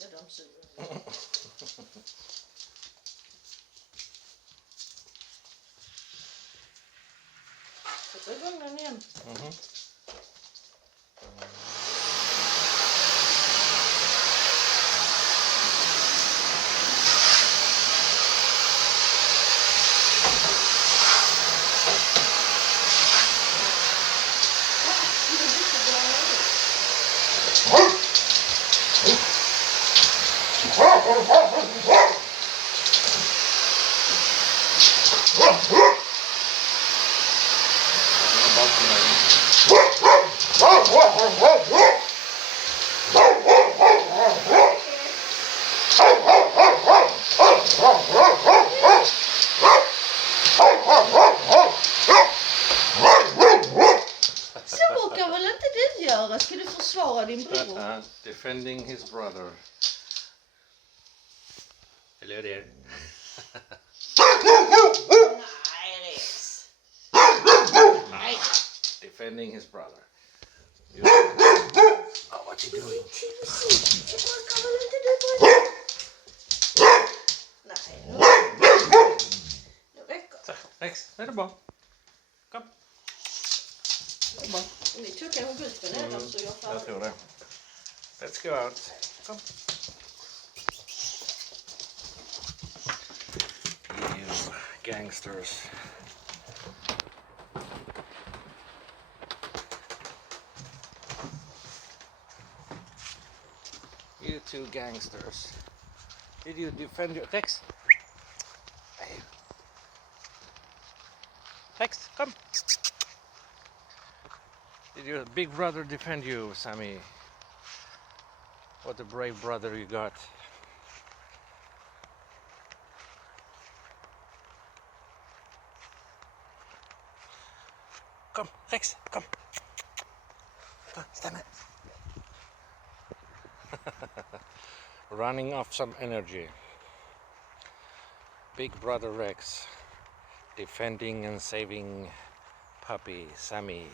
Jag dammsuger. Sätt igång den igen. Så kan väl inte du göra? Ska du försvara din bror? Defending his brother. Hello there. Nej, Rex. Nej. Defending his brother. Oh, what you doing? Kan väl inte du börja? Nej, det räcker. Rex, det är bra. Kom. Det är bra. Ni tog kanske ut med den så jag färdig. Jag tror det. Let's go out. Kom. You gangsters. You two gangsters. Did you defend your Rex? Hey. Rex, come. Did your big brother defend you, Sammie? What a brave brother you got. Come, Rex, come. Come, stand up. Running off some energy. Big brother Rex defending and saving puppy Sammie.